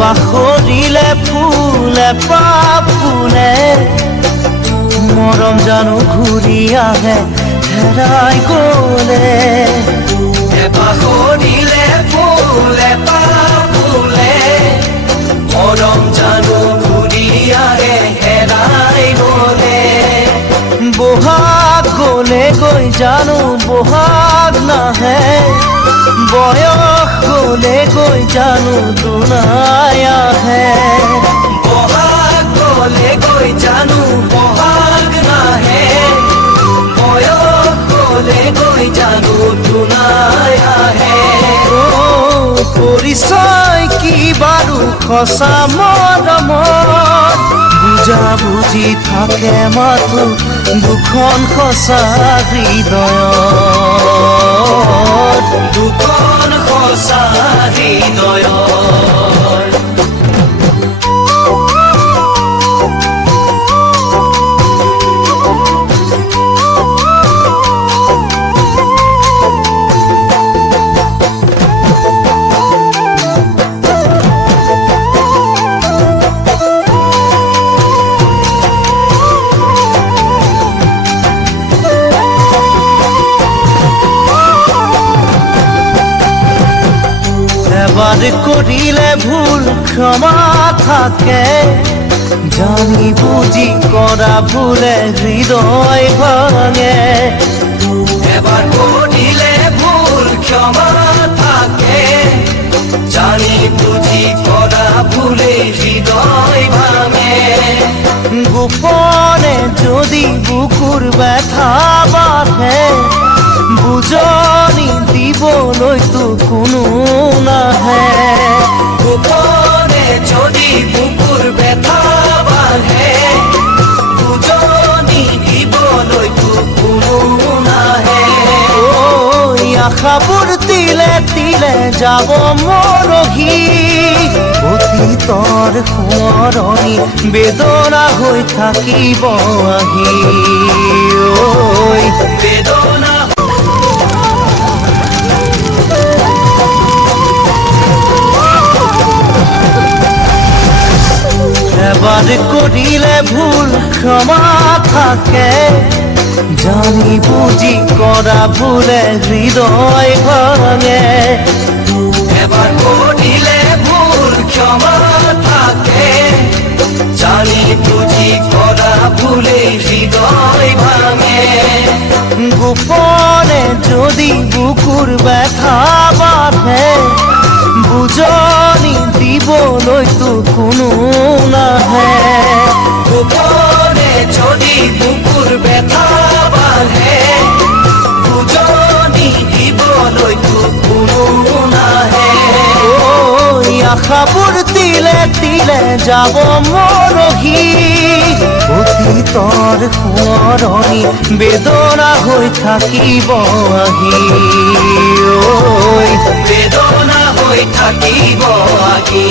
বাখৰিলে ফুলে ফুলে মৰম জানো ঘূৰি আহে হেৰাই গ'লে বাখৰিলে ফুলে ফুলে মৰম জানো ঘূৰি আহে হেৰাই গ'লে বহাগ গ'লে গৈ জানো বহাগ নাহে বয়স গ'লে গৈ জানো দুনাই আহে বহাগ গ'লে গৈ জানো বহাগ নাহে বয়স গ'লে গৈ জানো দুনাই আহে পৰিচয় কি বাৰু সঁচা মৰমত বুজা বুজি থাকে মাথো দুখন সঁচা হৃদয়ত দুখন সঁচা হৃদয়ত এবাৰ কৰিলে ভুল ক্ষমা থাকে জানি বুজি কৰা ভুলে হৃদয় ভাঙে এবাৰ কৰিলে ভুল ক্ষমা থাকে জানি বুজি কৰা ভুলে হৃদয় ভাঙে গোপনে যদি বুকুৰ ব্যথা বাঢ়ে বুজনি দিবলৈতো কোনো নাহে গোপনে যদি বুকুৰ ব্যথা বাঢ়ে বুজনি দিবলৈতো কোনো নাহে আশাবোৰ তিলে তিলে যাব মৰহি অতীতৰ সোঁৱৰণি বেদনা হৈ থাকিব আহি বেদনা এবাৰ কৰিলে ভুল ক্ষমা থাকে জানি বুজি কৰা ভুলে হৃদয় ভাঙে এবাৰ কৰিলে ভুল ক্ষমা থাকে জানি বুজি কৰা ভুলে হৃদয় ভাঙে গোপনে যদি বুকুৰ ব্যথা বাঢ়ে বুজনি দিবলৈতো কোনো নাহে গোপনে যদি বুকুৰ ব্যথা বাঢ়ে বুজনি দিবলৈতো কোনো নাহে আশাবোৰ তিলে তিলে যাব মৰহি অতীতৰ সোঁৱৰণি বেদনা হৈ থাকিব আহি বেদনা হৈ থাকিব আহি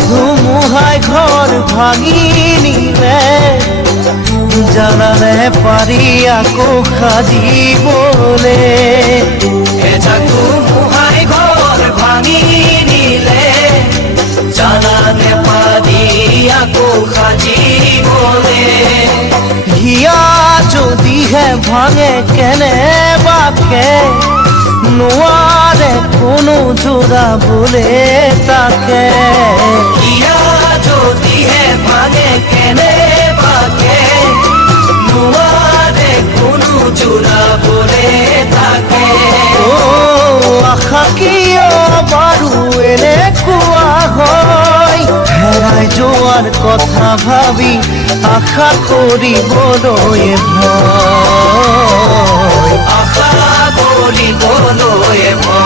ধুমুহাই ঘৰ ভাঙি নিলে জানানে পাৰি আকৌ সাজিবলে ধুমুহাই ঘৰ ভাঙি নিলে জানানে পাৰি আকৌ সাজিবলে হিয়া যদিহে ভাঙে কেনেবাকে নোৱাৰে কোনো জোৰাবলে তাকে হিয়া যদিহে ভাঙে কেনেবাকে নোৱাৰে কোনো জোৰাবলে তাকে আশা কিয় বাৰু এনেকুৱা হয় হেৰাই যোৱাৰ কথা ভাবি আশা কৰিবলৈ ভয় আশা কৰিবলৈ ভয়